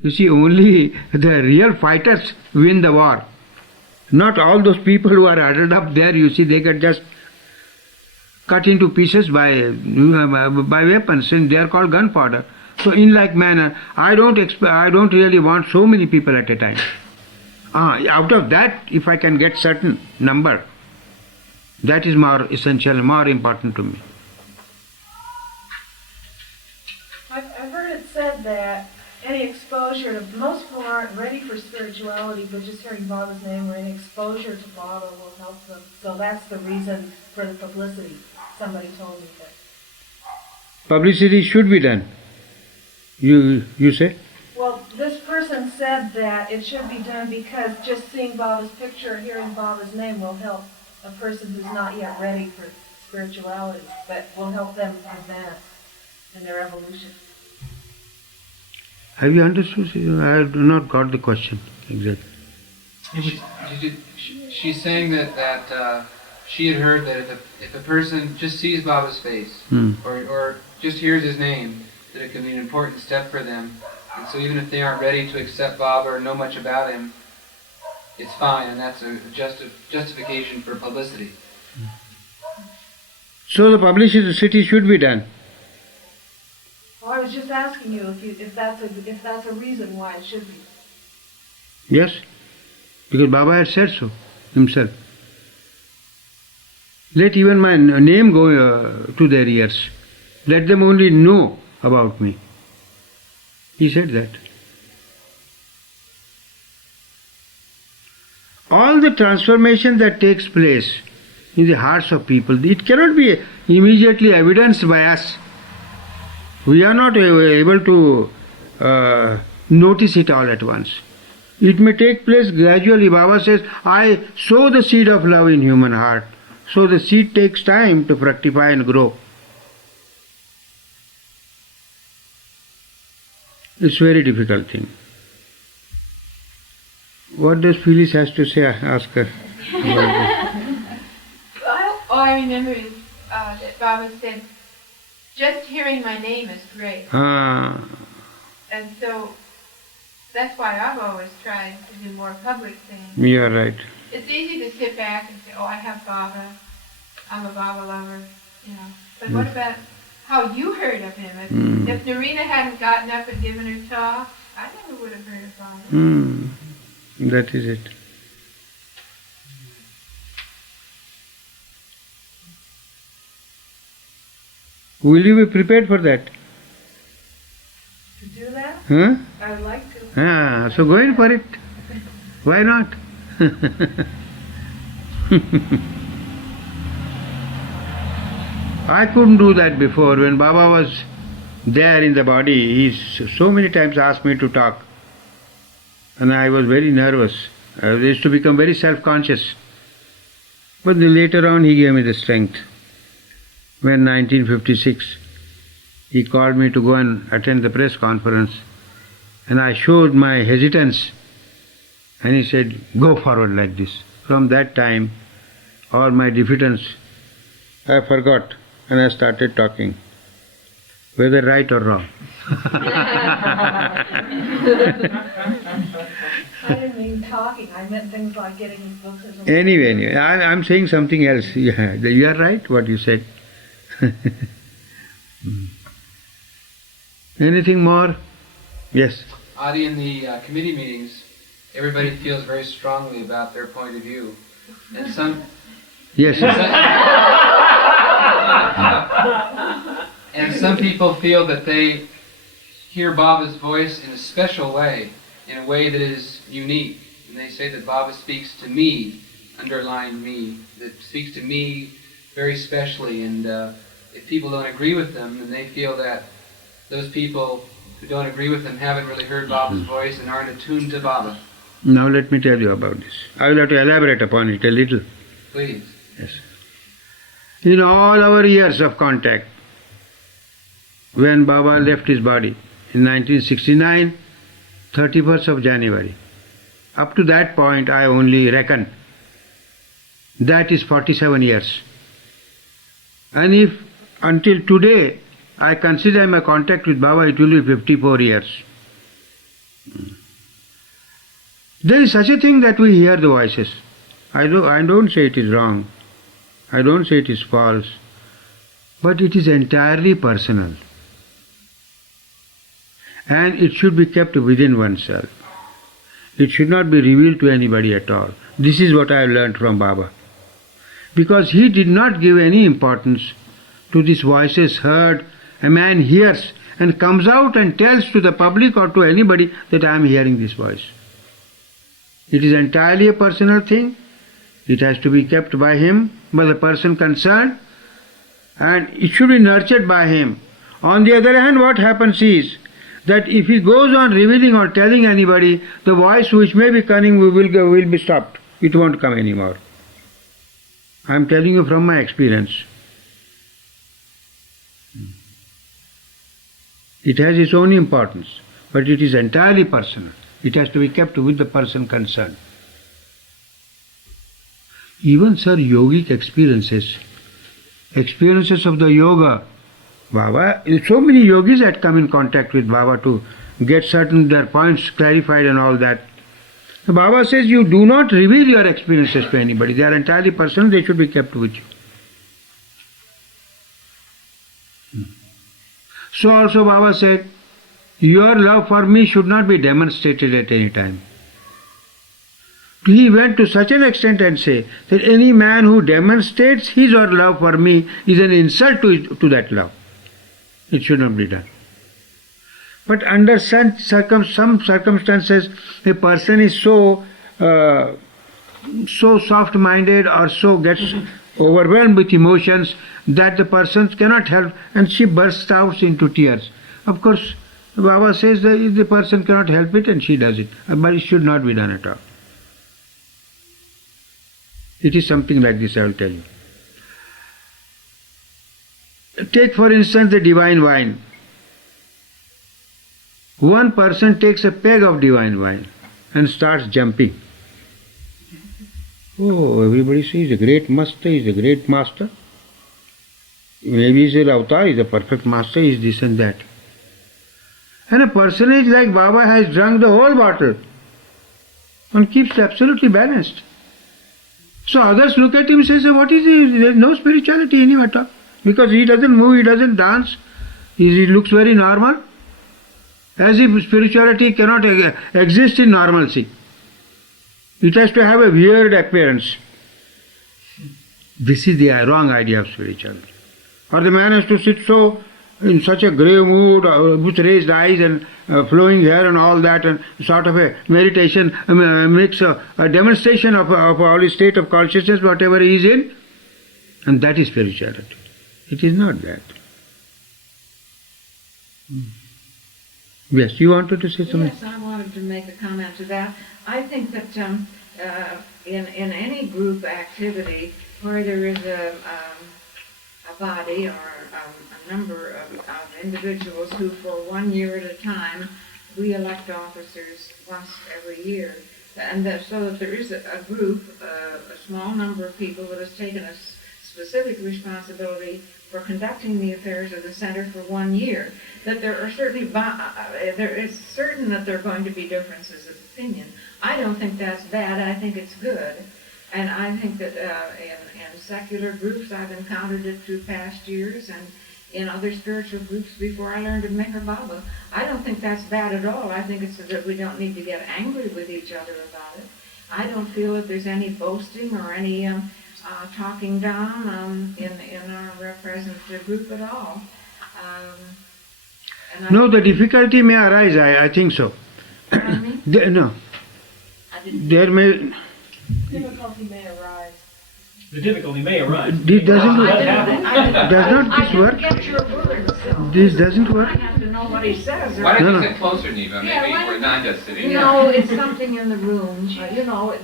You see, only the real fighters win the war. Not all those people who are added up there, you see, they get just cut into pieces by weapons, and they are called gunpowder. So in like manner, I don't really want so many people at a time. Out of that, if I can get certain number, that is more essential, more important to me. I've heard it said that any exposure to, most people aren't ready for spirituality, but just hearing Baba's name or any exposure to Baba will help them. So that's the reason for the publicity. Somebody told me that. Publicity should be done. You say? Well, this person said that it should be done because just seeing Baba's picture or hearing Baba's name will help a person who's not yet ready for spirituality, but will help them advance in their evolution. Have you understood? I have not got the question exactly. She's saying that she had heard that if a person just sees Baba's face or just hears his name, that it can be an important step for them. And so even if they aren't ready to accept Baba or know much about him, it's fine, and that's a justification for publicity. So the publicity should be done. Well, I was just asking you if that's a reason why it should be. Yes, because Baba had said so himself. Let even my name go to their ears. Let them only know about me. He said that. All the transformation that takes place in the hearts of people, it cannot be immediately evidenced by us. We are not able to notice it all at once. It may take place gradually. Baba says, I sow the seed of love in human heart. So the seed takes time to fructify and grow. It's a very difficult thing. What does Phyllis has to say? Ask her. All I remember is that Baba said, just hearing my name is great. And so that's why I've always tried to do more public things. You are right. It's easy to sit back and say, oh, I have Baba, I'm a Baba lover, you know. But what about how you heard of him? If Narina hadn't gotten up and given her talk, I never would have heard of Baba. That is it. Will you be prepared for that? To do that? Huh? I would like to. So go in for it. Why not? I couldn't do that before. When Baba was there in the body, he so many times asked me to talk. And I was very nervous. I used to become very self-conscious. But later on he gave me the strength. When 1956, he called me to go and attend the press conference. And I showed my hesitance. And he said, go forward like this. From that time, all my diffidence I forgot and I started talking, whether right or wrong. I didn't mean talking, I meant things like getting his books or something. Anyway, I'm saying something else. You are right, what you said. Anything more? Yes. Adi, in the committee meetings, everybody feels very strongly about their point of view. And some... Yes. And some people feel that they hear Baba's voice in a special way, in a way that is unique. And they say that Baba speaks to me, underlined me, that speaks to me very specially. And if people don't agree with them, then they feel that those people who don't agree with them haven't really heard Baba's voice and aren't attuned to Baba. Now let me tell you about this. I will have to elaborate upon it a little. Please. Yes. In all our years of contact, when Baba left his body in 1969, 31st of January, up to that point I only reckon. That is 47 years. And if until today I consider my contact with Baba, it will be 54 years. There is such a thing that we hear the voices. I don't say it is wrong. I don't say it is false. But it is entirely personal. And it should be kept within oneself. It should not be revealed to anybody at all. This is what I have learned from Baba. Because he did not give any importance to these voices heard. A man hears and comes out and tells to the public or to anybody that I am hearing this voice. It is entirely a personal thing. It has to be kept by him, by the person concerned, and it should be nurtured by him. On the other hand, what happens is that if he goes on revealing or telling anybody, the voice which may be coming will be stopped. It won't come anymore. I am telling you from my experience. It has its own importance, but it is entirely personal. It has to be kept with the person concerned. Even, sir, yogic experiences of the yoga, Baba, so many yogis had come in contact with Baba to get certain their points clarified and all that. The Baba says you do not reveal your experiences to anybody. They are entirely personal, they should be kept with you. So also Baba said, your love for me should not be demonstrated at any time. He went to such an extent and say that any man who demonstrates his or love for me is an insult to that love. It should not be done. But under some circumstances, a person is so soft-minded or so gets overwhelmed with emotions that the person cannot help, and she bursts out into tears. Of course, Baba says that the person cannot help it and she does it, but it should not be done at all. It is something like this, I will tell you. Take for instance the divine wine. One person takes a peg of divine wine and starts jumping. Oh, everybody says he's a great master, he's a great master. Maybe he's an avatar, he's a perfect master, he's this and that. And a personage like Baba has drunk the whole bottle and keeps absolutely balanced. So others look at him and say, what is he? There is no spirituality in him at all. Because he doesn't move, he doesn't dance, he looks very normal. As if spirituality cannot exist in normalcy. It has to have a weird appearance. This is the wrong idea of spirituality. Or the man has to sit so in such a grave mood with raised eyes and flowing hair and all that, and sort of a meditation makes a demonstration of all his state of consciousness, whatever he is in, and that is spirituality. It is not that. Yes, you wanted to say something? Yes, I wanted to make a comment to that. I think that in any group activity where there is a body or a number of individuals who for 1 year at a time, we elect officers once every year. And so that there is a group, a small number of people that has taken a specific responsibility for conducting the affairs of the center for 1 year. That there are certainly, there is certain that there are going to be differences of opinion. I don't think that's bad, I think it's good. And I think that in secular groups I've encountered it through past years, and in other spiritual groups before I learned of Meher Baba. I don't think that's bad at all. I think it's that we don't need to get angry with each other about it. I don't feel that there's any boasting or any talking down in our present group at all. No, the difficulty may arise, I think so. No. There may... Difficulty may arise. The difficulty may arise. This doesn't work. I Does not this work? get your words, so This doesn't work. I have to know what he says. Why don't No, you no. sit closer, Neva? Maybe we're not just sitting here. No, it's something in the room. You know, it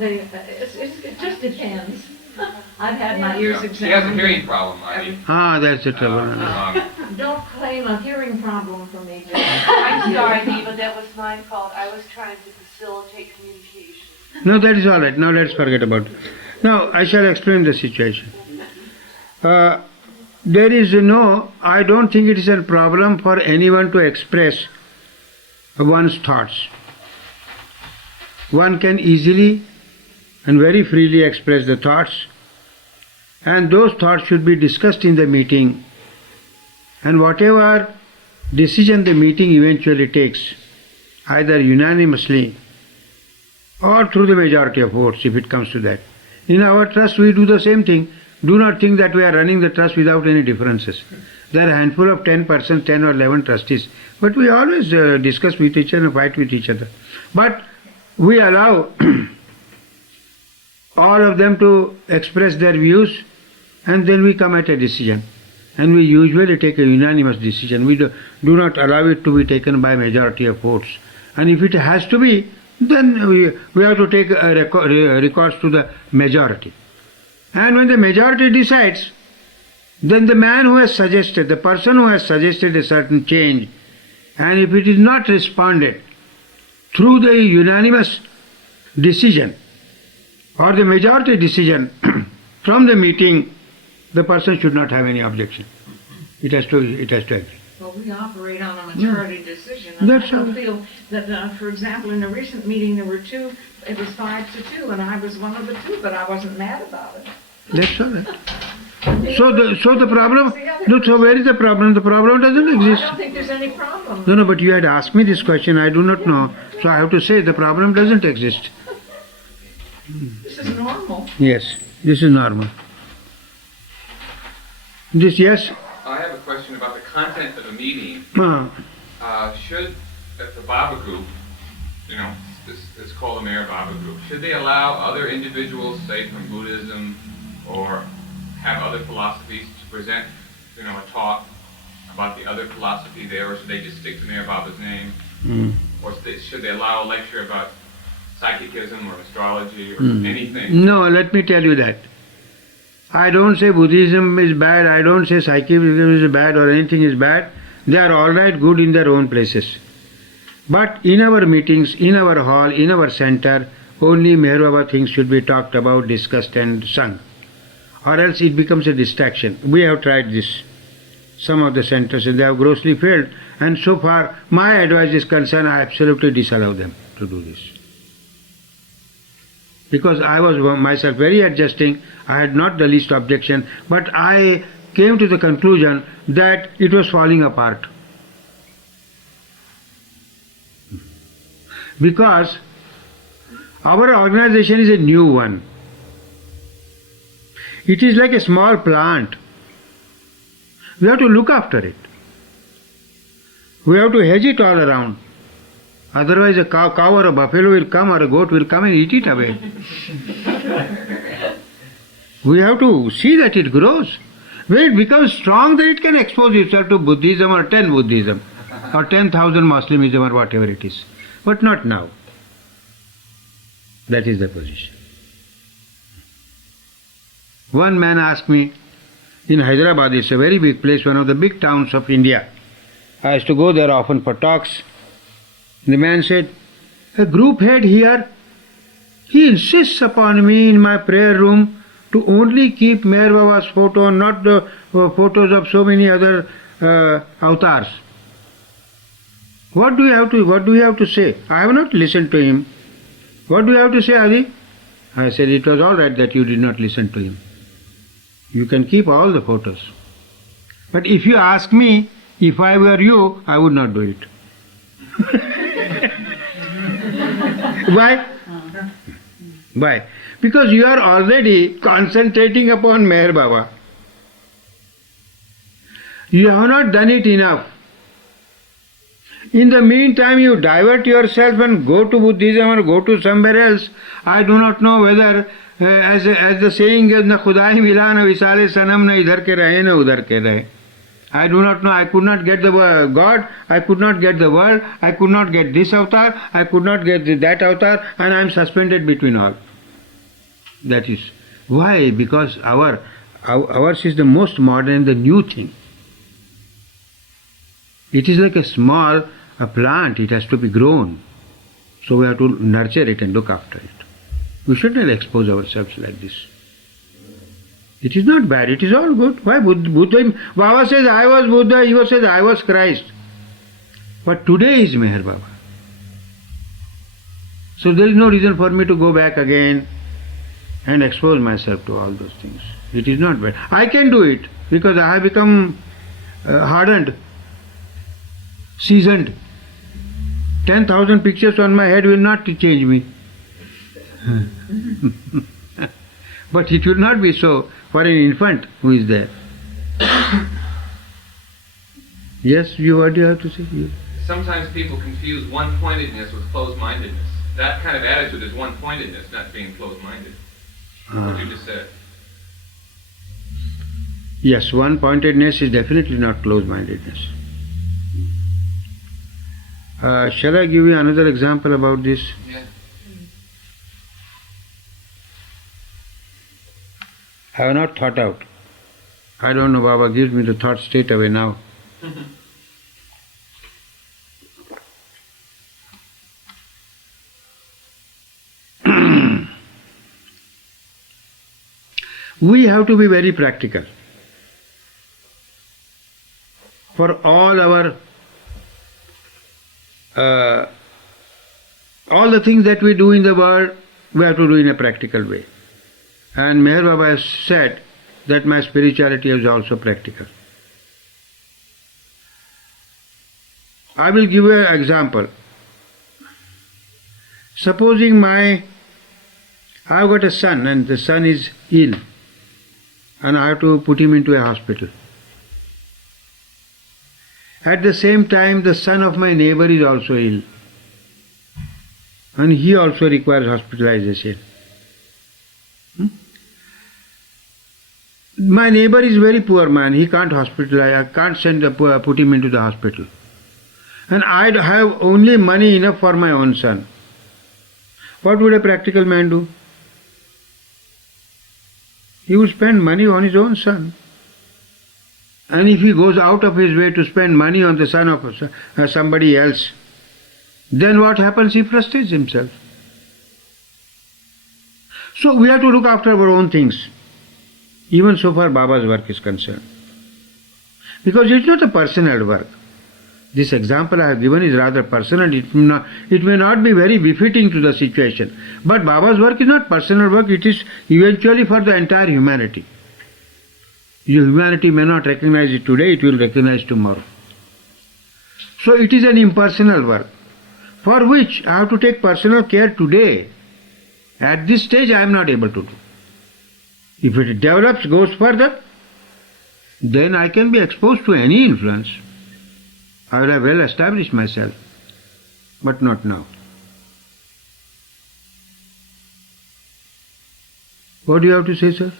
just depends. I've had my ears She examined. has a hearing problem, Adi. That's the trouble. Don't claim a hearing problem from me, Jim. I'm sorry, Neva, that was my fault. I was trying to facilitate communication. No, that is all right. Now let's forget about it. Now I shall explain the situation. There is I don't think it is a problem for anyone to express one's thoughts. one can easily and very freely express the thoughts, and those thoughts should be discussed in the meeting, and whatever decision the meeting eventually takes, either unanimously or through the majority of votes, if it comes to that. In our trust we do the same thing. Do not think that we are running the trust without any differences. There are a handful of 10 persons, 10 or 11 trustees, but we always discuss with each other, fight with each other. But we allow all of them to express their views, and then we come at a decision. And we usually take a unanimous decision. We do not allow it to be taken by majority of votes. And if it has to be, then we have to take a recourse to the majority. And when the majority decides, then the man who has suggested, the person who has suggested a certain change, and if it is not responded through the unanimous decision or the majority decision from the meeting, the person should not have any objection. It has to agree. Well, we operate on a majority decision, and That's I don't all. feel that, for example, in a recent meeting there were 2, it was 5-2, and I was one of the 2, but I wasn't mad about it. That's all right. So the problem, no, so where is the problem? The problem doesn't I exist. don't think there's any problem. No, but you had asked me this question, I do not know. So I have to say the problem doesn't exist. This is normal. Yes, this is normal. This, yes? I have a question about the content of a meeting. Should, if the Baba group, it's called the Meher Baba group, should they allow other individuals, say from Buddhism, or have other philosophies to present, a talk about the other philosophy there, or should they just stick to Meher Baba's name? Or should they allow a lecture about psychicism or astrology or anything? No, let me tell you that. I don't say Buddhism is bad, I don't say psychicism is bad or anything is bad. They are all right, good in their own places. But in our meetings, in our hall, in our center, only Meher Baba things should be talked about, discussed and sung. Or else it becomes a distraction. We have tried this, some of the centers, and they have grossly failed. And so far, my advice is concerned, I absolutely disallow them to do this. Because I was myself very adjusting, I had not the least objection, but I came to the conclusion that it was falling apart. Because our organization is a new one. It is like a small plant. We have to look after it. We have to hedge it all around. Otherwise a cow or a buffalo will come or a goat will come and eat it away. We have to see that it grows. When it becomes strong, then it can expose itself to Buddhism or 10 Buddhism or 10,000 Muslimism or whatever it is. But not now. That is the position. One man asked me, in Hyderabad, it's a very big place, one of the big towns of India. I used to go there often for talks. The man said, a group head here, he insists upon me in my prayer room to only keep Meher Baba's photo, not the photos of so many other avatars. What do you have to say? I have not listened to him. What do you have to say, Adi? I said, it was all right that you did not listen to him. You can keep all the photos. But if you ask me, if I were you, I would not do it. Why? Why? Because you are already concentrating upon Meher Baba. You have not done it enough. In the meantime, you divert yourself and go to Buddhism or go to somewhere else. I do not know whether, as the saying is, na khudai mila na visale sanam na idhar ke rahe na udhar ke rahe. I do not know, I could not get the God, I could not get the world, I could not get this avatar, I could not get that avatar, and I am suspended between all. That is. Why? Because ours is the most modern, the new thing. It is like a plant, it has to be grown. So we have to nurture it and look after it. We should not expose ourselves like this. It is not bad, it is all good. Why? Buddha, Baba says, I was Buddha, he says, I was Christ. But today is Meher Baba. So there is no reason for me to go back again and expose myself to all those things. It is not bad. I can do it because I have become hardened, seasoned. 10,000 pictures on my head will not change me. But it will not be so for an infant who is there. Yes, what do you have to say? Sometimes people confuse one-pointedness with closed-mindedness. That kind of attitude is one-pointedness, not being closed-minded. What you just said. Yes, one-pointedness is definitely not closed-mindedness. Shall I give you another example about this? Yeah. I have not thought out. I don't know, Baba gives me the thought straight away now. We have to be very practical. For all the things that we do in the world, we have to do in a practical way. And Meher Baba has said that my spirituality is also practical. I will give you an example. Supposing I have got a son and the son is ill and I have to put him into a hospital. At the same time, the son of my neighbor is also ill and he also requires hospitalization. My neighbor is a very poor man. He can't hospitalize. I can't put him into the hospital. And I have only money enough for my own son. What would a practical man do? He would spend money on his own son. And if he goes out of his way to spend money on the son of somebody else, then what happens? He frustrates himself. So we have to look after our own things, even so far Baba's work is concerned. Because it's not a personal work. This example I have given is rather personal. It may not be very befitting to the situation. But Baba's work is not personal work, it is eventually for the entire humanity. Humanity may not recognize it today, it will recognize tomorrow. So it is an impersonal work, for which I have to take personal care today. At this stage I am not able to do. If it develops, goes further, then I can be exposed to any influence. I will have well established myself, but not now. What do you have to say, sir?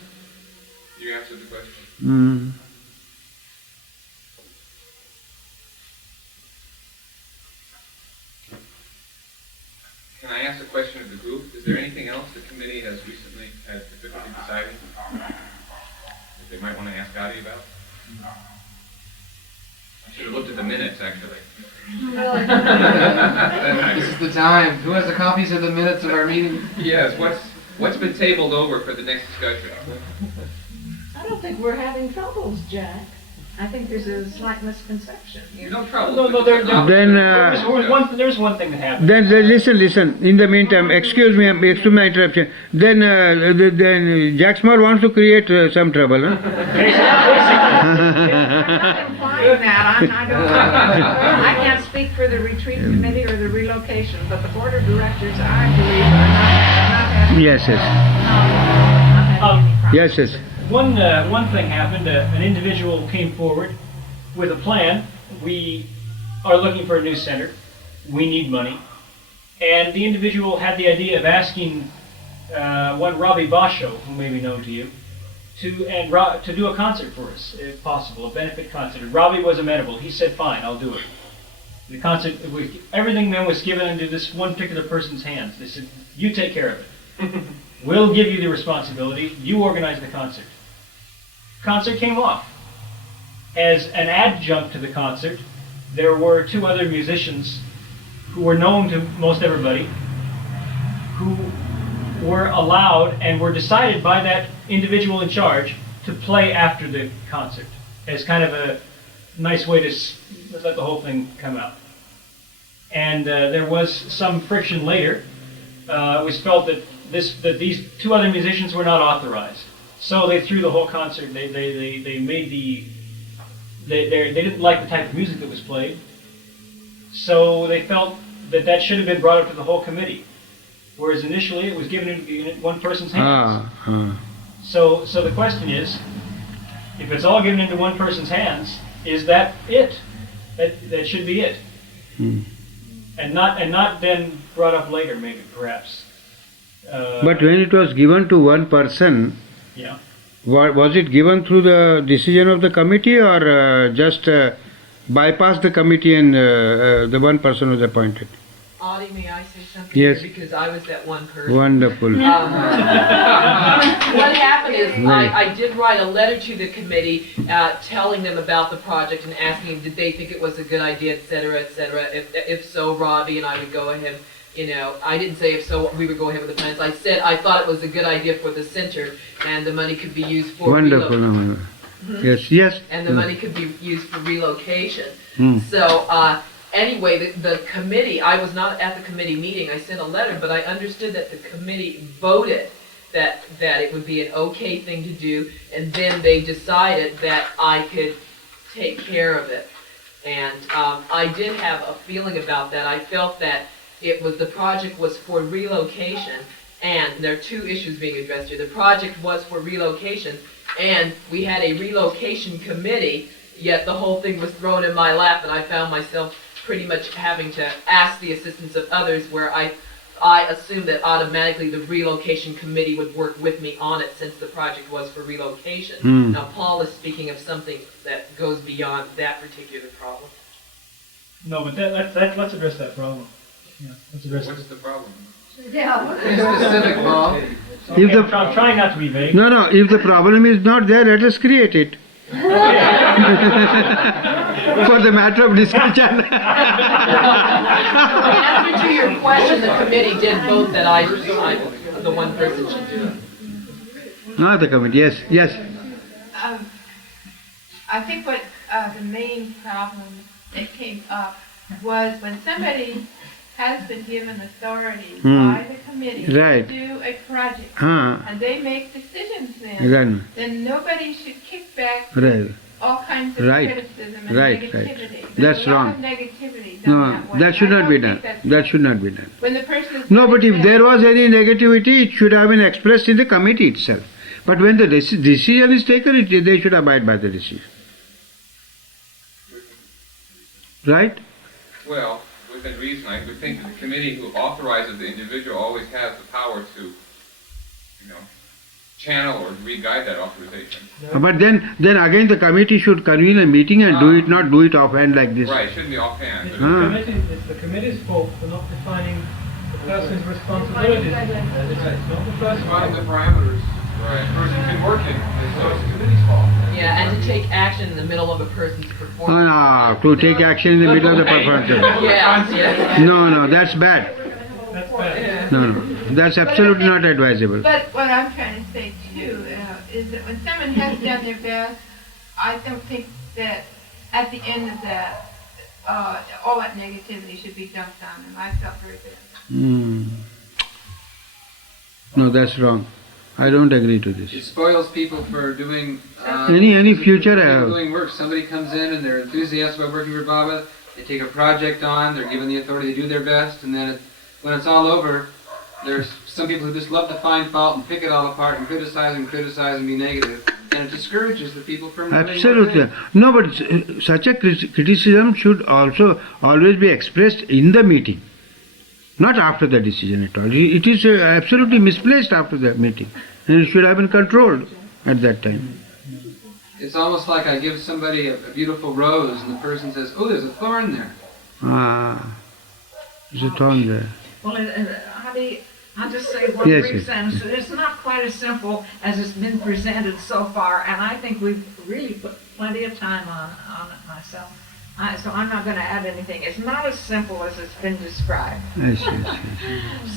You answered the question. Can I ask a question of the group? Is there anything else the committee has recently had difficulty deciding that they might want to ask Adi about? I should have looked at the minutes, actually. This is the time. Who has the copies of the minutes of our meeting? Yes, what's been tabled over for the next discussion? I don't think we're having troubles, Jack. I think there's a slight misconception here. No trouble. No, Then, there's one thing that happened. Then listen. In the meantime, excuse my interruption. Then Jack Small wants to create some trouble, huh? I can't speak for the retreat committee or the relocation, but the board of directors, I believe, are not having Yes. not having any problems. Yes. One thing happened. An individual came forward with a plan. We are looking for a new center. We need money. And the individual had the idea of asking one Robbie Basho, who may be known to you, to do a concert for us, if possible, a benefit concert. And Robbie was amenable. He said, fine, I'll do it. The concert, everything then was given into this one particular person's hands. They said, you take care of it. We'll give you the responsibility. You organize the concert. Concert came off. As an adjunct to the concert, there were two other musicians who were known to most everybody, who were allowed and were decided by that individual in charge to play after the concert as kind of a nice way to let the whole thing come out. And there was some friction later, it was felt that these two other musicians were not authorized. So they threw the whole concert. They made they didn't like the type of music that was played. So they felt that should have been brought up to the whole committee, whereas initially it was given in one person's hands. So the question is, if it's all given into one person's hands, is that it? That should be it, and not then brought up later, maybe perhaps. But when it was given to one person, yeah, was it given through the decision of the committee, or just bypassed the committee and the one person was appointed? Adi, may I say something? Yes. Here? Because I was that one person. Wonderful. What happened is I did write a letter to the committee telling them about the project and asking them did they think it was a good idea, et cetera, et cetera. If so, Robbie and I would go ahead. I didn't say if so, we would go ahead with the plans. I said I thought it was a good idea for the center and the money could be used for Wonderful. Yes. And the money could be used for relocation. So anyway, the committee, I was not at the committee meeting. I sent a letter, but I understood that the committee voted that it would be an okay thing to do, and then they decided that I could take care of it. And I did have a feeling about that. I felt that the project was for relocation, and there are two issues being addressed here. The project was for relocation, and we had a relocation committee, yet the whole thing was thrown in my lap, and I found myself pretty much having to ask the assistance of others, where I assumed that automatically the relocation committee would work with me on it since the project was for relocation. Now Paul is speaking of something that goes beyond that particular problem. No, but let's address that problem. Yeah, let's address What's the problem? Yeah. Specific, Paul. I'm trying not to be vague. No, if the problem is not there, let us create it. For the matter of discussion. In answer to your question, the committee did vote that the one person should do it. Not the committee, yes. I think what the main problem that came up was when somebody has been given authority by the committee Right. to do a project, and they make decisions then nobody should kick back all kinds of criticism and negativity. There's That's a lot wrong. of negativity done No, that way. that should I not be don't done. think that's That should not be done. when the person is No, but if given there was any negativity, it should have been expressed in the committee itself. But when the decision is taken, they should abide by the decision. Right? Well, within reason, I would think that the committee who authorizes the individual always has the power to, channel or re-guide that authorization. But then again the committee should convene a meeting and not do it offhand like this. Right, it shouldn't be offhand. It's the committee's fault for not defining the person's responsibilities. It's not the person's Defining the parameters. Right. The person can work it, so it's the committee's fault. Yeah, and to take action in the middle of a person's performance. To take action in the middle of the performance. Yeah. No, that's bad. That's bad. No, that's absolutely not advisable. But what I'm trying to say too is that when someone has done their best, I don't think that at the end of that, all that negativity should be dumped on them. I felt very bad. No, that's wrong. I don't agree to It this. spoils people for doing Any future doing work. Somebody comes in and they're enthusiastic about working for Baba. They take a project on. They're given the authority to do their best, and then when it's all over, there's some people who just love to find fault and pick it all apart and criticize and be negative, and it discourages the people from Absolutely. No, but such a criticism should also always be expressed in the meeting, not after the decision at all. It is absolutely misplaced after the meeting, and it should have been controlled at that time. It's almost like I give somebody a beautiful rose, and the person says, "Oh, there's a thorn there." There's a thorn there. Well, I'll just say one brief sentence. It's not quite as simple as it's been presented so far, and I think we've really put plenty of time on it myself. So I'm not going to add anything. It's not as simple as it's been described. Yes.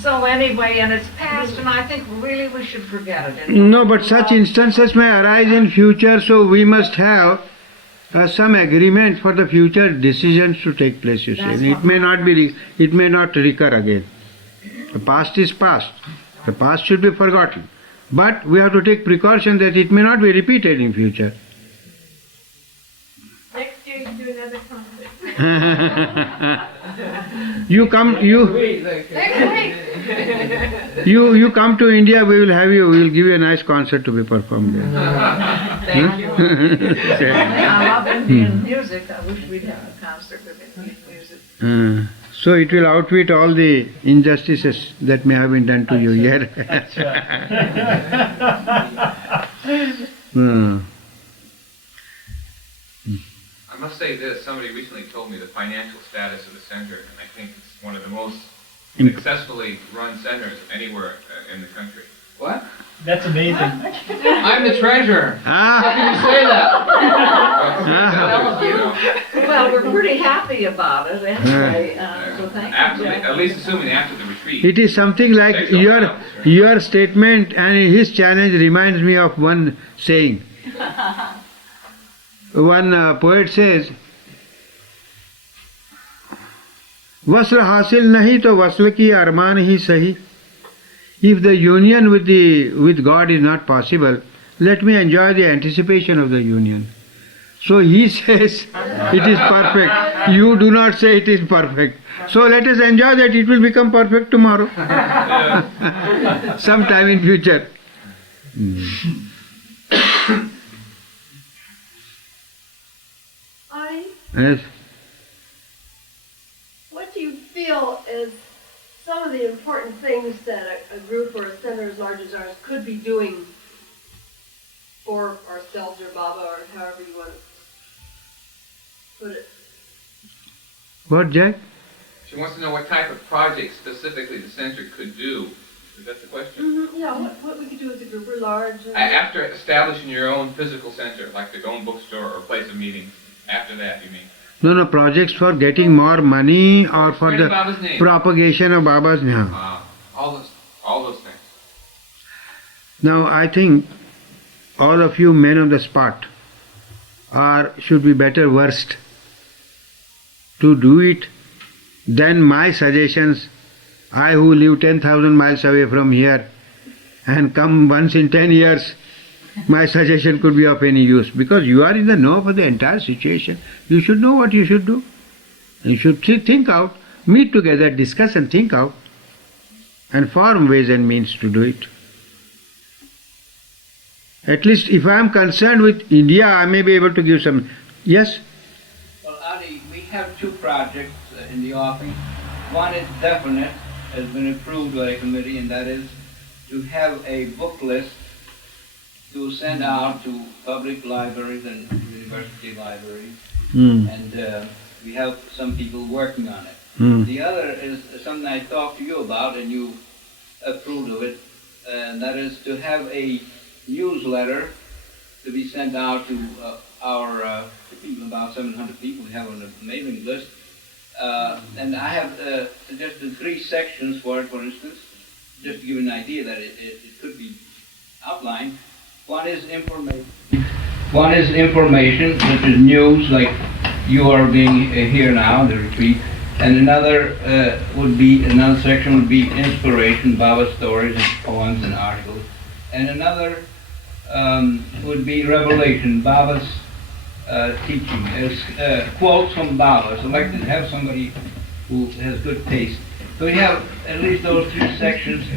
So anyway, and it's past, and I think really we should forget it. No, but such instances may arise in future, so we must have some agreement for the future decisions to take place. You say it may not recur again. The past is past. The past should be forgotten. But we have to take precaution that it may not be repeated in future. Next year you do another concert. You come, Next week. you come to India, we will give you a nice concert to be performed there. Thank you. I love Indian music. I wish we'd have a concert with Indian music. So it will outwit all the injustices that may have been done to you here. That's right. I must say this, somebody recently told me the financial status of the center, and I think it's one of the most successfully run centers anywhere in the country. What? That's amazing. I'm the treasurer. Ah. How can you say that? Well, we're pretty happy about it anyway, so thank After, you. at least assuming after the retreat. It is something like your statement and his challenge reminds me of one saying. One poet says, "Vasl hasil nahi to vasl ki arman hi sahi." If the union with God is not possible, let me enjoy the anticipation of the union. So he says it is perfect. You do not say it is perfect. So let us enjoy that it will become perfect tomorrow. Sometime in future. Adi, Yes. what do you feel is some of the important things that a group or a center as large as ours could be doing for ourselves or Baba or however you want to put it? What, Jack? She wants to know what type of project specifically the center could do. Is that the question? Yeah, what we could do as a group or large. After establishing your own physical center, like the own bookstore or place of meetings, after that, you mean? No, projects for getting more money or for Spreading the Baba's name. propagation of Baba's name. All those things. Now I think all of you men on the spot should be better versed to do it than my suggestions. I who live 10,000 miles away from here and come once in 10 years, my suggestion could be of any use because you are in the know for the entire situation. You should know what you should do. You should think out, meet together, discuss and think out and form ways and means to do it. At least if I am concerned with India, I may be able to give some. Yes? Well, Adi, we have two projects in the offing. One is definite, has been approved by the committee, and that is to have a book list to send out to public libraries and university libraries. And we have some people working on it. The other is something I talked to you about, and you approved of it, and that is to have a newsletter to be sent out to our people, about 700 people we have on the mailing list. And I have suggested 3 sections for it, for instance, just to give you an idea that it could be outlined. One is information, which is news, like you are being here now, the retreat. And another section would be inspiration, Baba stories and poems and articles. And another would be revelation, Baba's teaching, quotes from Baba, selected, have somebody who has good taste. So we have at least those 3 sections,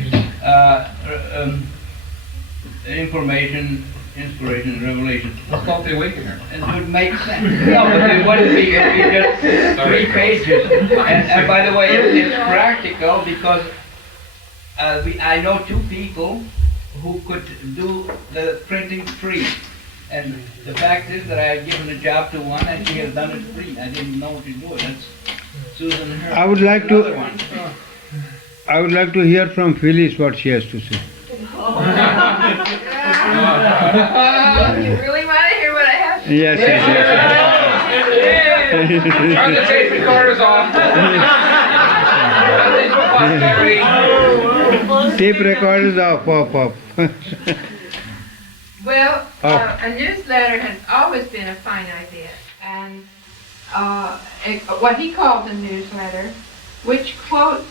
information, inspiration, and revelation. Let's call it the Awakener. And it would make sense. No, but it wouldn't be if we just 3 pages. And by the way, it's practical because I know 2 people who could do the printing free. And the fact is that I had given a job to one and she has done it free. I didn't know what to do. That's Susan Herb. I would like to hear from Phyllis what she has to say. You really want to hear what I have to say? Yes. Turn the tape recorders off. Tape recorders off. Well, a newsletter has always been a fine idea, and what he calls a newsletter, which quotes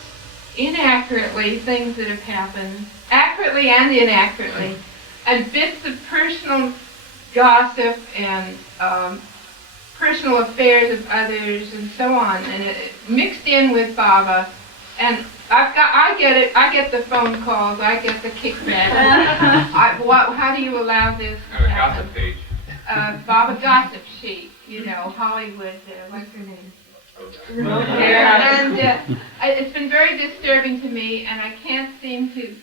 inaccurately things that have happened, accurately and inaccurately, and bits of personal gossip and personal affairs of others and so on, and it mixed in with Baba, and I get it. I get the phone calls. I get the kickback. How do you allow this? Have a gossip page. Baba gossip sheet. You know, Hollywood. What's her name? And it's been very disturbing to me, and I can't seem to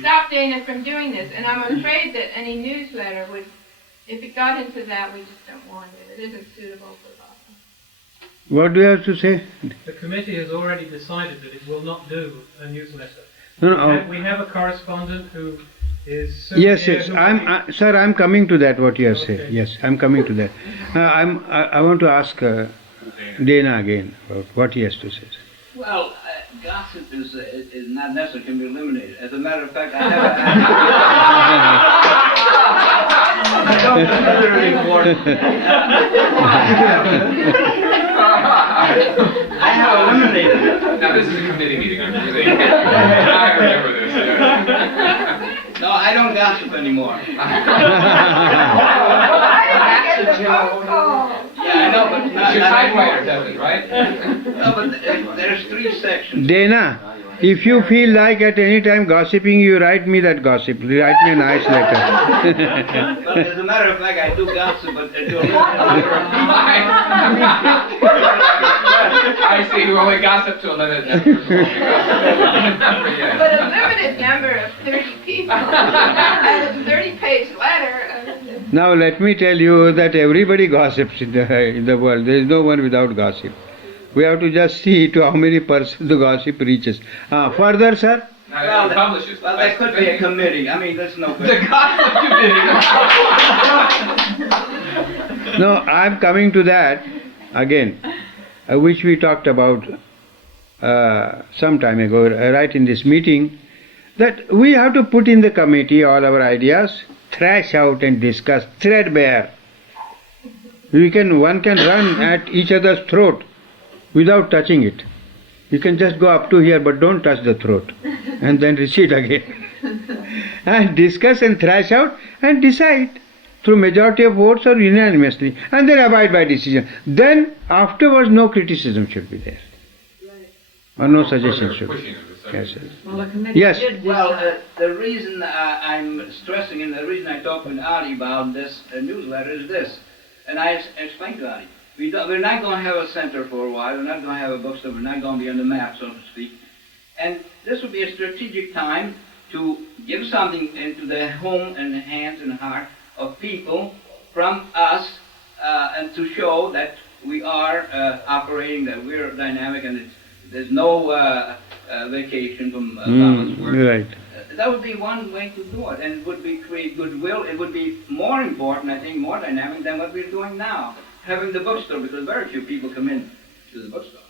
stop Dana from doing this. And I'm afraid that any newsletter would, if it got into that, we just don't want it. It isn't suitable for Baba. What do you have to say? The committee has already decided that it will not do a newsletter. No. We have a correspondent who is... Yes. Sir, I'm coming to that, what you have said. Yes, I'm coming to that. I want to ask Dana again about what he has to say. Well, gossip is not necessary, can be eliminated. As a matter of fact, I don't consider it important. I have eliminated it. Now, this is a committee meeting, I'm really, I remember this. Yeah. No, I don't gossip anymore. Yeah, I know, but not... Your typewriter does it, right? No, but there's 3 sections. Dana, if you feel like at any time gossiping, you write me that gossip. Write me a nice letter. But as a matter of fact, I do gossip, but I see, you only gossip to a limited number. But a limited number of 30 people, and a 30-page letter. Now let me tell you that everybody gossips in the world. There is no one without gossip. We have to just see to how many persons the gossip reaches. Further, sir? Well, that could be a committee. I mean, that's no good. The gossip committee. No, I'm coming to that again, which we talked about some time ago, right in this meeting, that we have to put in the committee all our ideas, thrash out and discuss, threadbare. One can run at each other's throat without touching it. You can just go up to here, but don't touch the throat, and then recede again. And discuss and thrash out and decide through majority of votes or unanimously, and then abide by decision. Then afterwards no criticism should be there. Or no suggestion should be. Yes, yes. Well, the committee Yes. did Well, decide. the reason I'm stressing and the reason I talked with Adi about this newsletter is this, and I explained to Adi, we're not going to have a center for a while, we're not going to have a bookstore, we're not going to be on the map, so to speak, and this would be a strategic time to give something into the home and the hands and heart of people from us, and to show that we are operating, that we're dynamic, and there's no vacation from Baba's work. Right. That would be one way to do it, and it would be create goodwill. It would be more important, I think, more dynamic than what we're doing now, having the bookstore, because very few people come in to the bookstore.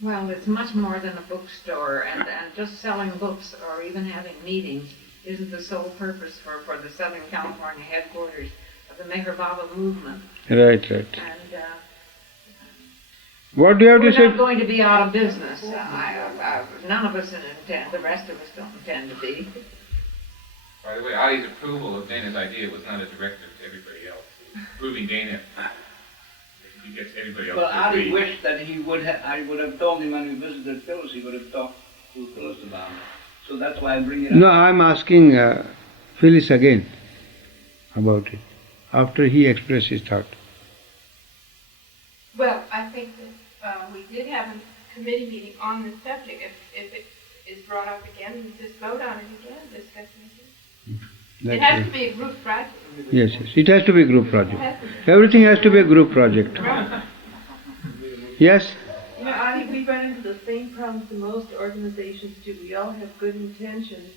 Well, it's much more than a bookstore, and just selling books or even having meetings isn't the sole purpose for the Southern California headquarters of the Meher Baba movement. Right. And What do you have we're to say? not going to be out of business. None of us intend, the rest of us don't intend to be. By the way, Adi's approval of Dana's idea was not a directive to everybody else. Approving Dana, he gets everybody else Well, to Adi agree. wished that I would have told him when we visited Phyllis, he would have talked to Phyllis about it. So that's why I bring it up. No, I'm asking Phyllis again about it, after he expressed his thought. Well, I think that we did have a committee meeting on this subject. If it is brought up again, we just vote on it again, discuss it again. It has to be a group project. Yes. It has to be a group project. Everything has to be a group project. Right. Yes? You know, Adi, we run into the same problems that most organizations do. We all have good intentions,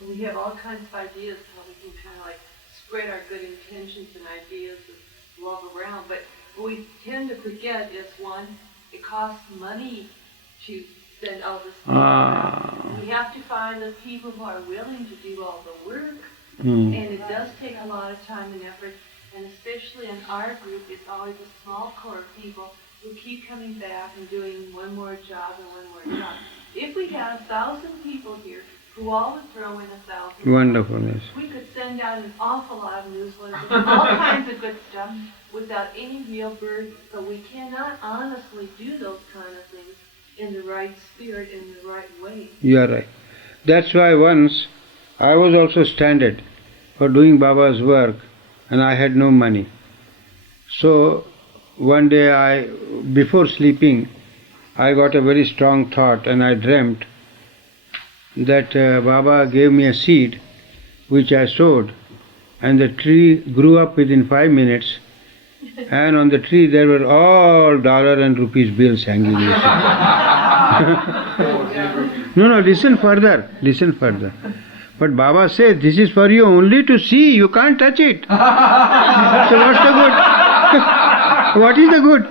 and we have all kinds of ideas how we can kind of like spread our good intentions and ideas and love around. But what we tend to forget is, one, it costs money to send all this stuff around. We have to find the people who are willing to do all the work, and it does take a lot of time and effort, and especially in our group, it's always a small core of people we keep coming back and doing one more job and one more job. If we had 1,000 people here who all would throw in 1,000, Wonderful, yes. we could send out an awful lot of newsletters, all kinds of good stuff, without any real burden. But we cannot honestly do those kind of things in the right spirit, in the right way. You are right. That's why once I was also stranded for doing Baba's work and I had no money. So one day before sleeping, I got a very strong thought and I dreamt that Baba gave me a seed which I sowed, and the tree grew up within 5 minutes, and on the tree there were all dollar and rupees bills hanging. No, listen further. But Baba says, this is for you only to see, you can't touch it. So what's the good? What is the good?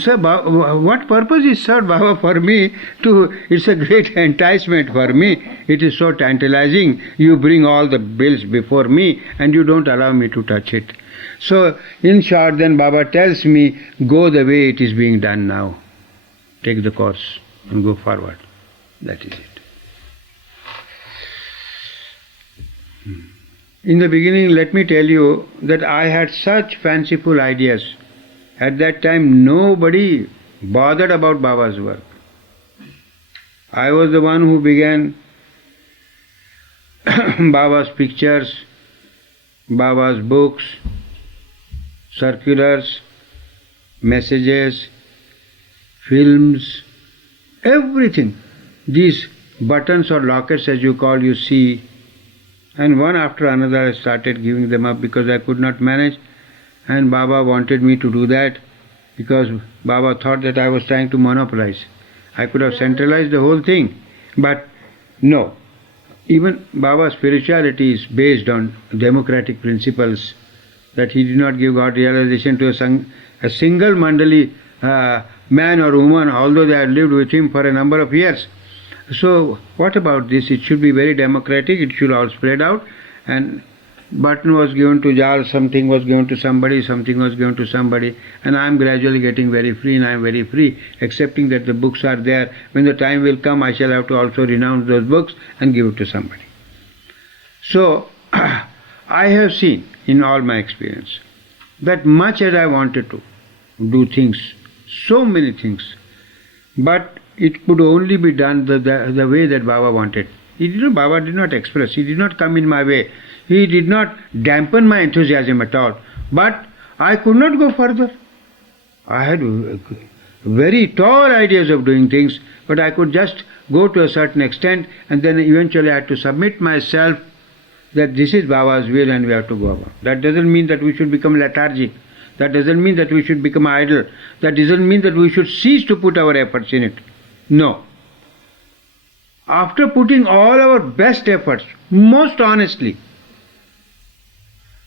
Sir, what purpose is served Baba for me? It's a great enticement for me. It is so tantalizing. You bring all the bills before me and you don't allow me to touch it. So, in short, then Baba tells me, go the way it is being done now. Take the course and go forward. That is it. In the beginning, let me tell you that I had such fanciful ideas. At that time, nobody bothered about Baba's work. I was the one who began Baba's pictures, Baba's books, circulars, messages, films, everything. These buttons or lockets, as you call, you see. And one after another I started giving them up because I could not manage. And Baba wanted me to do that because Baba thought that I was trying to monopolize. I could have centralized the whole thing. But no. Even Baba's spirituality is based on democratic principles, that he did not give God realization to a single Mandali man or woman, although they had lived with him for a number of years. So what about this? It should be very democratic, it should all spread out, and button was given to Jal, something was given to somebody, something was given to somebody, and I am gradually getting very free, and I am very free, accepting that the books are there. When the time will come, I shall have to also renounce those books and give it to somebody. So, I have seen in all my experience that much as I wanted to do things, so many things, but it could only be done the way that Baba wanted. Baba did not express, he did not come in my way. He did not dampen my enthusiasm at all. But I could not go further. I had very tall ideas of doing things, but I could just go to a certain extent, and then eventually I had to submit myself that this is Baba's will and we have to go about. That doesn't mean that we should become lethargic. That doesn't mean that we should become idle. That doesn't mean that we should cease to put our efforts in it. No. After putting all our best efforts, most honestly,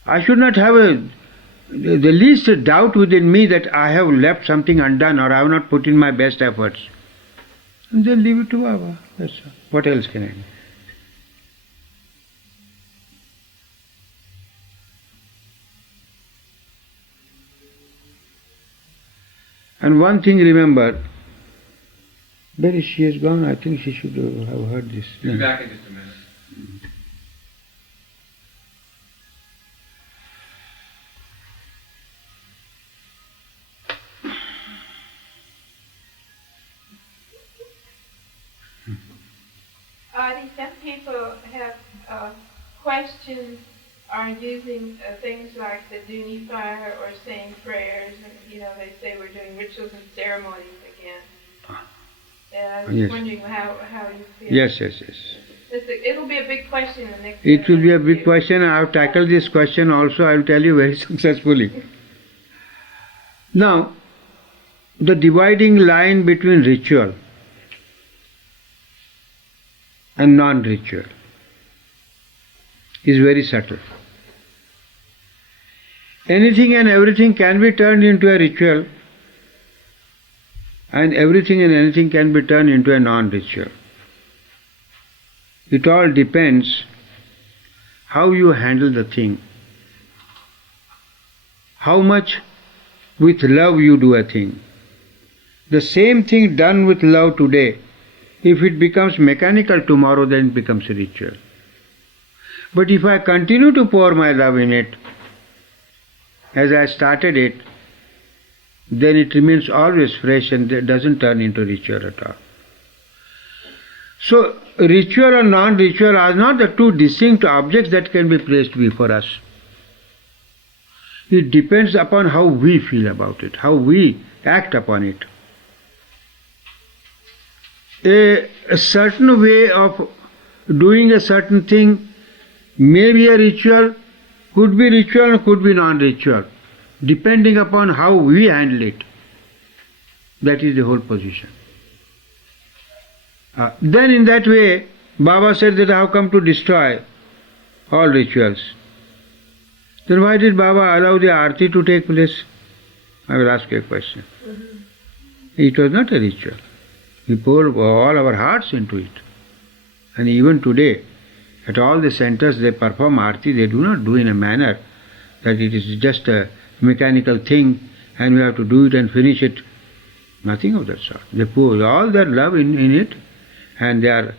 I should not have the least doubt within me that I have left something undone or I have not put in my best efforts. And then leave it to Baba. That's all. What else can I do? And one thing remember, where is she has gone? I think she should have heard this. She'll be back in just a minute. Adi, some people have questions on using things like the Duni fire or saying prayers, and they say we're doing rituals and ceremonies again. And I was wondering how you feel. Yes. It'll be a big question in the next. It will be a big question. I have tackled this question also, I will tell you, very successfully. Now, the dividing line between ritual and non-ritual is very subtle. Anything and everything can be turned into a ritual, and everything and anything can be turned into a non-ritual. It all depends how you handle the thing, how much with love you do a thing. The same thing done with love today, if it becomes mechanical tomorrow, then it becomes a ritual. But if I continue to pour my love in it, as I started it, then it remains always fresh and it doesn't turn into ritual at all. So, ritual or non-ritual are not the two distinct objects that can be placed before us. It depends upon how we feel about it, how we act upon it. A certain way of doing a certain thing may be a ritual, could be ritual or could be non-ritual, depending upon how we handle it. That is the whole position. Then in that way, Baba said that I have come to destroy all rituals. Then why did Baba allow the arti to take place? I will ask you a question. It was not a ritual. We poured all our hearts into it. And even today, at all the centers they perform arti, they do not do in a manner that it is just a mechanical thing and we have to do it and finish it. Nothing of that sort. They pour all their love in it and they are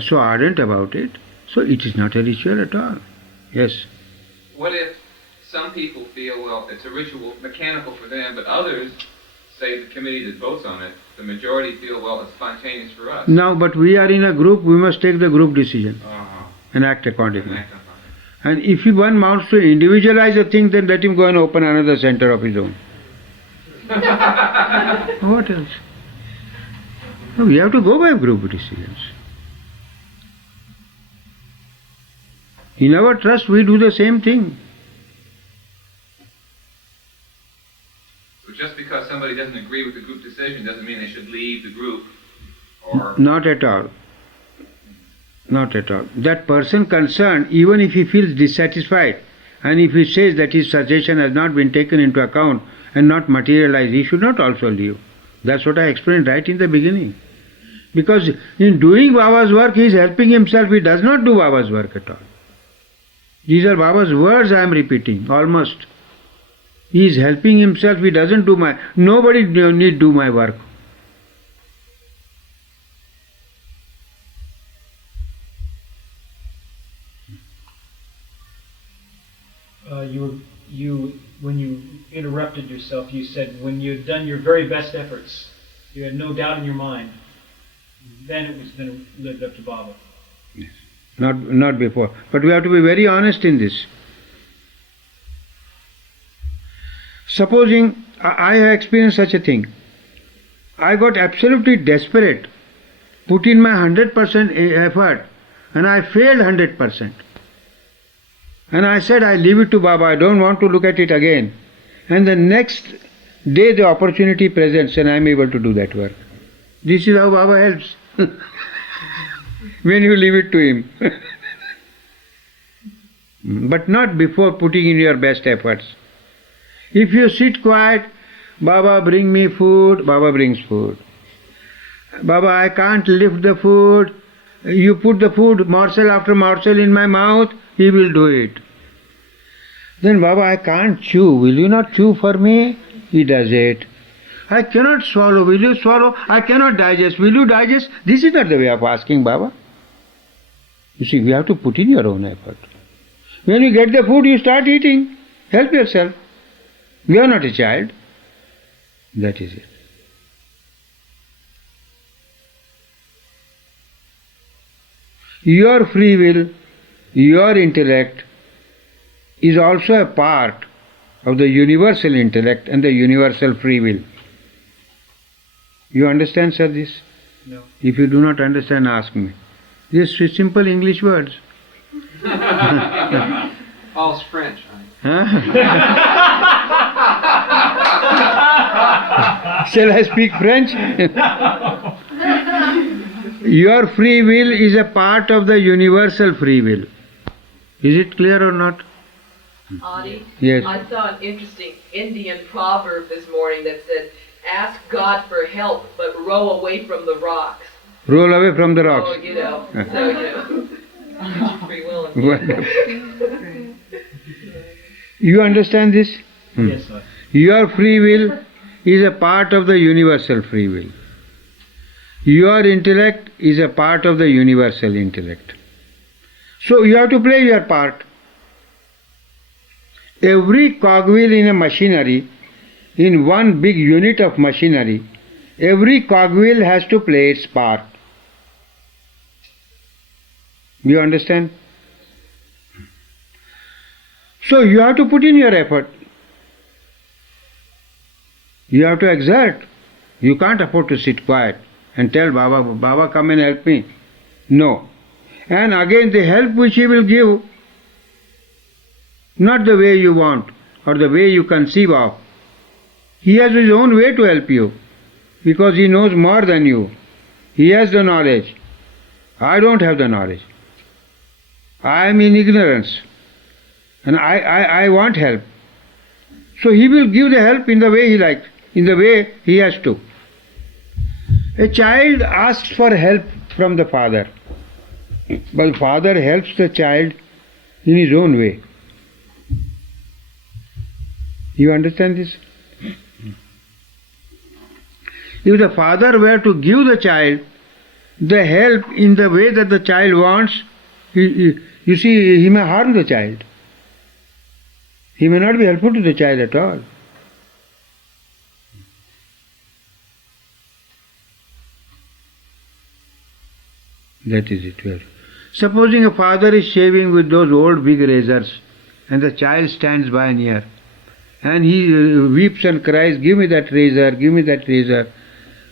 so ardent about it. So it is not a ritual at all. Yes. What if some people feel, well, it's a ritual, mechanical for them, but others, say the committee that votes on it, the majority feel, well, it's spontaneous for us. Now, but we are in a group, we must take the group decision and act accordingly. And if one wants to individualize a thing, then let him go and open another center of his own. What else? No, we have to go by group decisions. In our trust, we do the same thing. So just because somebody doesn't agree with the group decision doesn't mean they should leave the group, or... Not at all. Not at all. That person concerned, even if he feels dissatisfied, and if he says that his suggestion has not been taken into account and not materialized, he should not also leave. That's what I explained right in the beginning. Because in doing Baba's work, he is helping himself, he does not do Baba's work at all. These are Baba's words I am repeating, almost. He is helping himself, he doesn't do my... Nobody need do my work. When you interrupted yourself, you said when you had done your very best efforts, you had no doubt in your mind, then it lived up to Baba. Yes. Not before. But we have to be very honest in this. Supposing I have experienced such a thing, I got absolutely desperate, put in my 100% effort, and I failed 100%. And I said, I leave it to Baba, I don't want to look at it again. And the next day the opportunity presents and I am able to do that work. This is how Baba helps. When you leave it to him. But not before putting in your best efforts. If you sit quiet, Baba bring me food, Baba brings food. Baba, I can't lift the food. You put the food morsel after morsel in my mouth, he will do it. Then Baba, I can't chew. Will you not chew for me? He does it. I cannot swallow. Will you swallow? I cannot digest. Will you digest? This is not the way of asking Baba. You see, we have to put in your own effort. When you get the food, you start eating. Help yourself. You are not a child. That is it. Your free will, your intellect is also a part of the universal intellect and the universal free will. You understand, sir, this? No. If you do not understand, ask me. These are simple English words. All's French, right? Shall I speak French? Your free will is a part of the universal free will. Is it clear or not? Adi? Yes. I saw an interesting Indian proverb this morning that said, ask God for help, but row away from the rocks. Roll away from the rocks. Oh, you know. So, you know. Free will and You understand this? Yes, sir. Your free will is a part of the universal free will. Your intellect is a part of the universal intellect. So you have to play your part. Every cogwheel in a machinery, in one big unit of machinery, every cogwheel has to play its part. You understand? So you have to put in your effort. You have to exert. You can't afford to sit quiet and tell Baba, Baba, come and help me. No. And again, the help which he will give, not the way you want or the way you conceive of. He has his own way to help you because he knows more than you. He has the knowledge. I don't have the knowledge. I am in ignorance and I want help. So he will give the help in the way he likes, in the way he has to. A child asks for help from the father, but father helps the child in his own way. You understand this? If the father were to give the child the help in the way that the child wants, you see, he may harm the child. He may not be helpful to the child at all. That is it. Well, supposing a father is shaving with those old big razors and the child stands by near and he weeps and cries, give me that razor, give me that razor.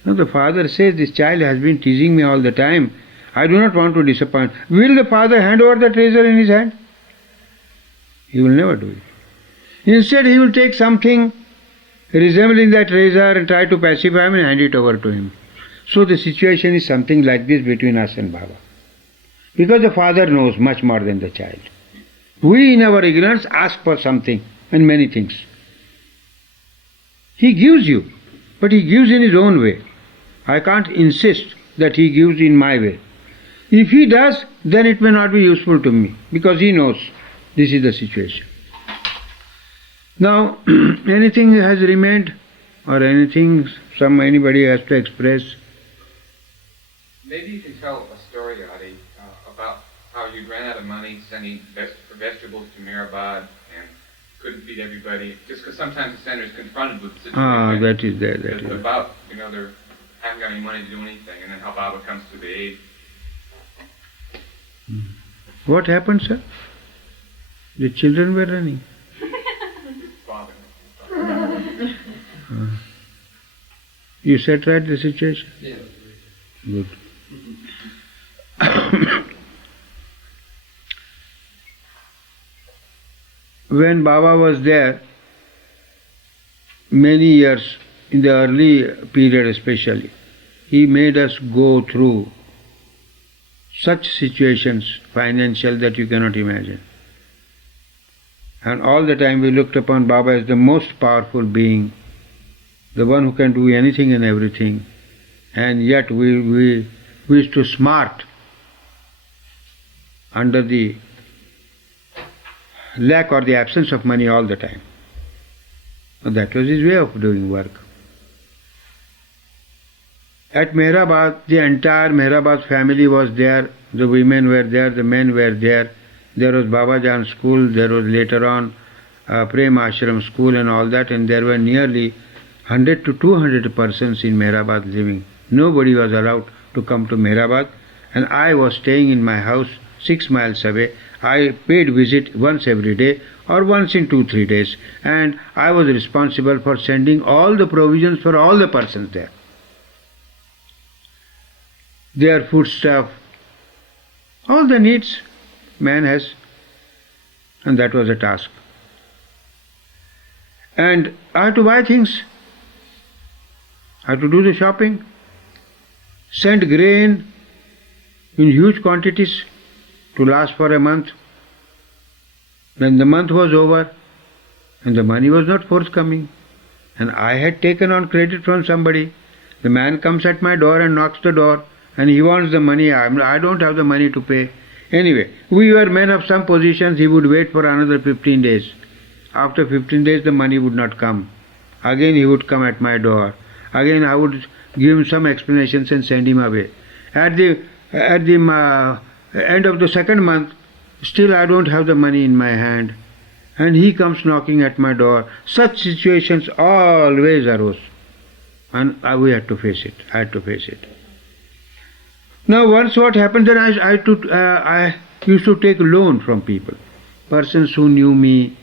Now the father says, this child has been teasing me all the time. I do not want to disappoint. Will the father hand over that razor in his hand? He will never do it. Instead, he will take something resembling that razor and try to pacify him and hand it over to him. So the situation is something like this between us and Baba. Because the father knows much more than the child. We in our ignorance ask for something and many things. He gives you, but he gives in his own way. I can't insist that he gives in my way. If he does, then it may not be useful to me, because he knows this is the situation. Now, anything has remained, or anything anybody has to express? Maybe you can tell a story, Adi, about how you ran out of money sending vegetables to Meherabad and couldn't feed everybody, just because sometimes the center is confronted with the situation. That is there. That is. About, they haven't got any money to do anything, and then how Baba comes to the aid. What happened, sir? The children were running. Father. You set right the situation? Yeah. Good. When Baba was there, many years, in the early period especially, he made us go through such situations, financial, that you cannot imagine. And all the time we looked upon Baba as the most powerful being, the one who can do anything and everything. And yet we used to smart under the lack or the absence of money all the time. And that was his way of doing work. At Meherabad, the entire Meherabad family was there. The women were there, the men were there. There was Babajan school, there was later on Prem Ashram school and all that, and there were nearly 100 to 200 persons in Meherabad living. Nobody was allowed to come to Meherabad, and I was staying in my house 6 miles away. I paid visit once every day or once in 2-3 days, and I was responsible for sending all the provisions for all the persons there. Their foodstuff, all the needs man has, and that was a task. And I had to buy things, I had to do the shopping, send grain in huge quantities to last for a month. When the month was over and the money was not forthcoming, and I had taken on credit from somebody, the man comes at my door and knocks the door, and he wants the money. I don't have the money to pay. Anyway, we were men of some positions. He would wait for another 15 days. After 15 days, the money would not come. Again he would come at my door. Again I would give him some explanations and send him away. At the end of the second month, still I don't have the money in my hand. And he comes knocking at my door. Such situations always arose. And we had to face it. I had to face it. Now once what happened, then I used to take loan from people. Persons who knew me,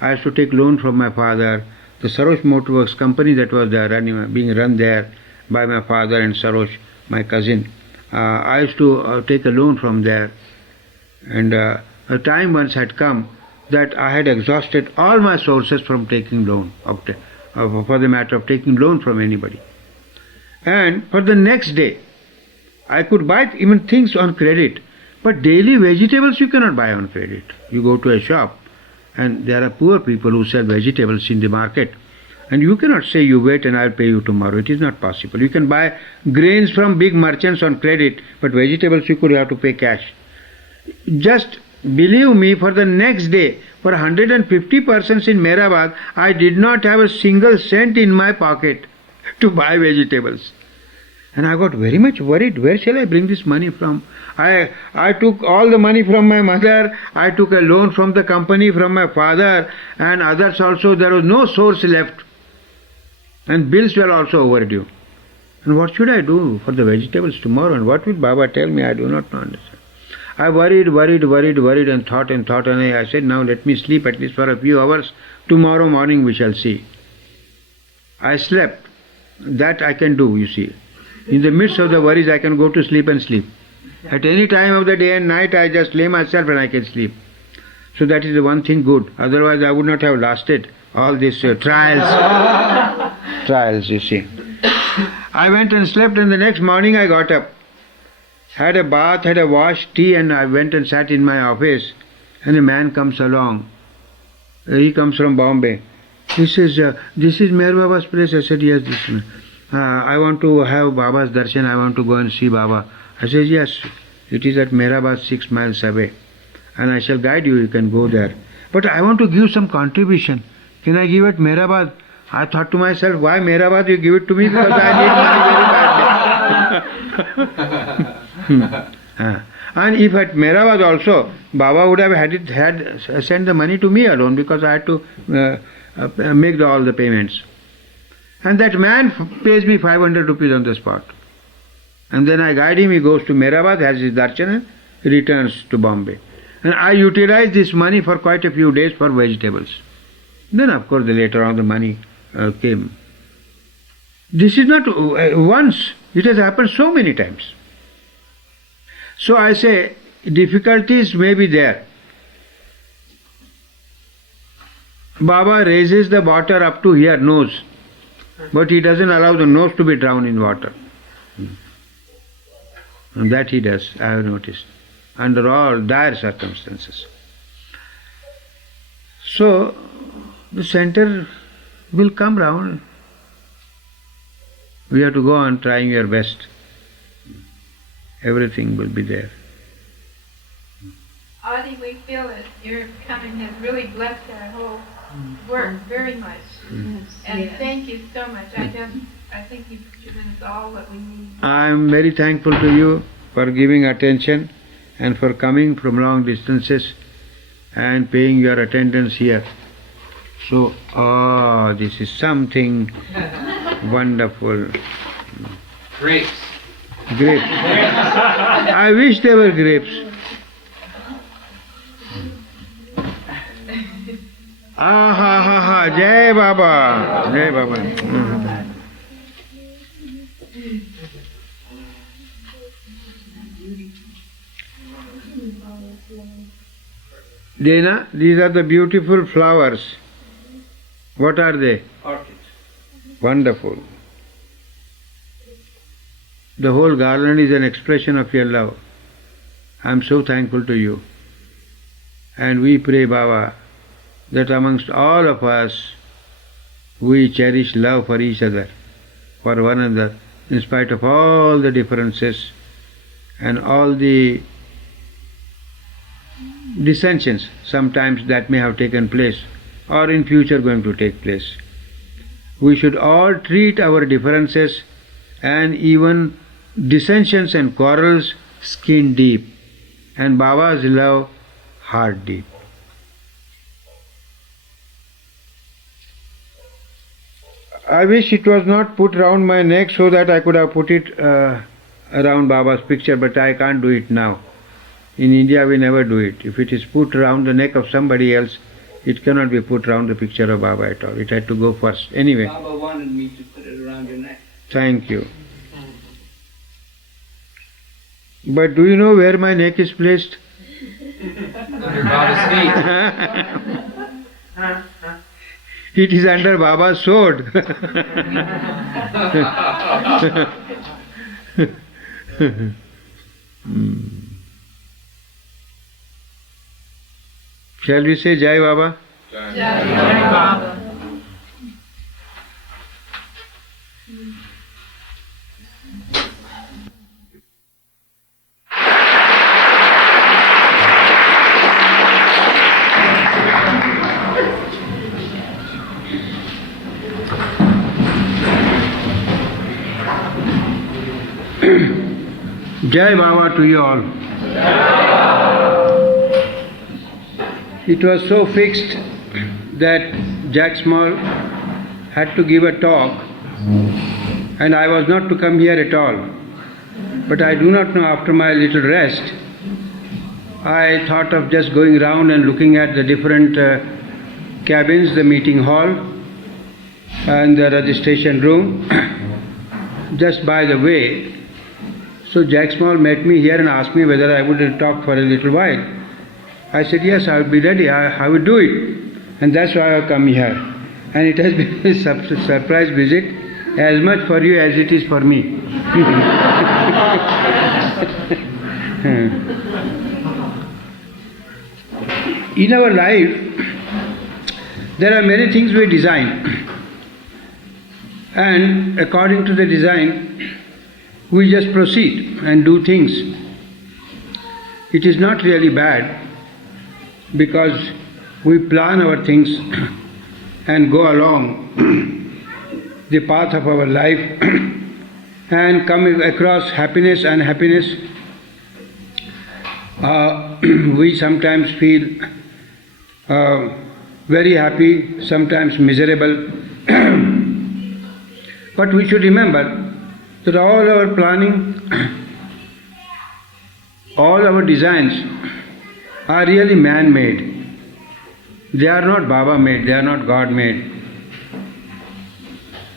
I used to take loan from my father. The Sarosh Motor Works company that was there, being run there by my father and Sarosh, my cousin. I used to take a loan from there. And a time once had come that I had exhausted all my sources from taking loan, for the matter of taking loan from anybody. And for the next day, I could buy even things on credit, but daily vegetables you cannot buy on credit. You go to a shop, and there are poor people who sell vegetables in the market, and you cannot say you wait and I'll pay you tomorrow. It is not possible. You can buy grains from big merchants on credit, but vegetables you could have to pay cash. Just believe me, for the next day, for 150 persons in Meherabad, I did not have a single cent in my pocket to buy vegetables. And I got very much worried. Where shall I bring this money from? I took all the money from my mother. I took a loan from the company, from my father, and others also. There was no source left. And bills were also overdue. And what should I do for the vegetables tomorrow? And what will Baba tell me? I do not know. Understand. I worried and thought, and I said, now let me sleep at least for a few hours. Tomorrow morning we shall see. I slept. That I can do, you see. In the midst of the worries, I can go to sleep and sleep. At any time of the day and night, I just lay myself and I can sleep. So that is the one thing good. Otherwise, I would not have lasted all these trials. Trials, you see. I went and slept, and the next morning I got up, had a bath, had a wash, tea, and I went and sat in my office. And a man comes along. He comes from Bombay. He says, this is Meher Baba's place. I said, yes, this man. I want to have Baba's darshan. I want to go and see Baba. I said, yes, it is at Meherabad, 6 miles away. And I shall guide you, you can go there. But I want to give some contribution. Can I give at Meherabad? I thought to myself, why Meherabad you give it to me? Because I need money very badly. And if at Meherabad also, Baba would have had sent the money to me alone, because I had to make all the payments. And that man pays me 500 rupees on the spot. And then I guide him, he goes to Meherabad, has his darshan, and returns to Bombay. And I utilize this money for quite a few days for vegetables. Then of course later on the money came. This is not once, it has happened so many times. So I say, difficulties may be there. Baba raises the water up to here, nose. But he doesn't allow the nose to be drowned in water. And that he does, I have noticed, under all dire circumstances. So, the center will come round. We have to go on trying your best. Everything will be there. Adi, we feel that your coming has really blessed our whole work very much. And thank you so much. I think you've given us all what we need. I am very thankful to you for giving attention and for coming from long distances and paying your attendance here. So, this is something wonderful. Grapes. Grapes. I wish they were grapes. Jai Baba. Jai Baba. Dena, these are the beautiful flowers. What are they? Orchids. Wonderful. The whole garland is an expression of your love. I am so thankful to you. And we pray, Baba, that amongst all of us, we cherish love for each other, for one another, in spite of all the differences and all the dissensions sometimes that may have taken place or in future going to take place. we should all treat our differences and even dissensions and quarrels skin deep, and Baba's love heart deep. I wish it was not put round my neck so that I could have put it around Baba's picture, but I can't do it now. In India we never do it. If it is put around the neck of somebody else, it cannot be put around the picture of Baba at all. It had to go first. Anyway. Baba wanted me to put it around your neck. Thank you. But do you know where my neck is placed? Under Baba's feet. It is under Baba's sword. Shall we say Jai Baba? Jai Baba. Jai Baba to you all. It was so fixed that Jack Small had to give a talk and I was not to come here at all. But I do not know, after my little rest, I thought of just going round and looking at the different cabins, the meeting hall and the registration room, just by the way. So Jack Small met me here and asked me whether I would talk for a little while. I said, yes, I would be ready, I would do it. And that's why I have come here. And it has been a surprise visit, as much for you as it is for me. In our life, there are many things we design. And according to the design, we just proceed and do things. It is not really bad because we plan our things and go along the path of our life and come across happiness and unhappiness. We sometimes feel very happy, sometimes miserable. But we should remember that all our planning, all our designs are really man-made. They are not Baba-made, they are not God-made.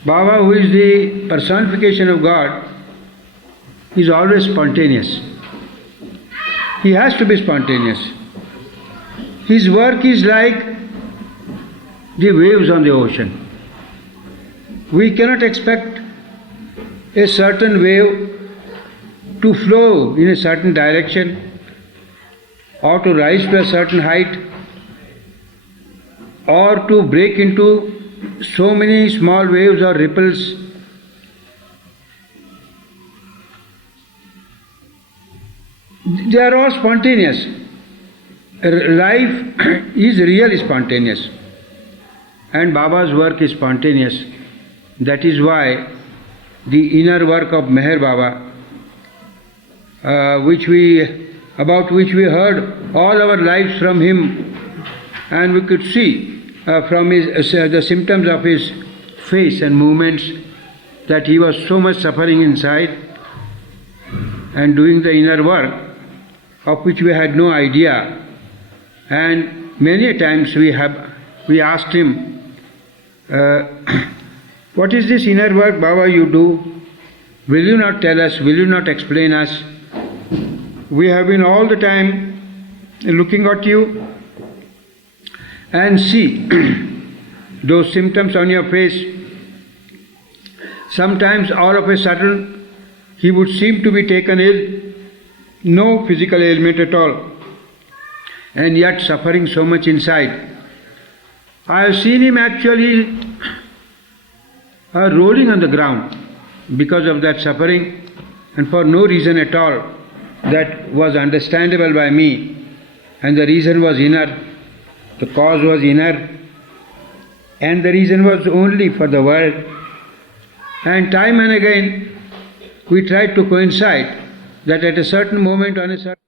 Baba, who is the personification of God, is always spontaneous. He has to be spontaneous. His work is like the waves on the ocean. We cannot expect a certain wave to flow in a certain direction or to rise to a certain height or to break into so many small waves or ripples. They are all spontaneous. Life is really spontaneous. And Baba's work is spontaneous. That is why the inner work of Meher Baba, about which we heard all our lives from him, and we could see from the symptoms of his face and movements that he was so much suffering inside and doing the inner work of which we had no idea. And many a times we asked him, what is this inner work, Baba, you do? Will you not tell us? Will you not explain us? We have been all the time looking at you and see those symptoms on your face. Sometimes all of a sudden he would seem to be taken ill, no physical ailment at all, and yet suffering so much inside. I have seen him actually rolling on the ground because of that suffering, and for no reason at all that was understandable by me, and the reason was inner, the cause was inner, and the reason was only for the world. And time and again we tried to coincide that at a certain moment on a certain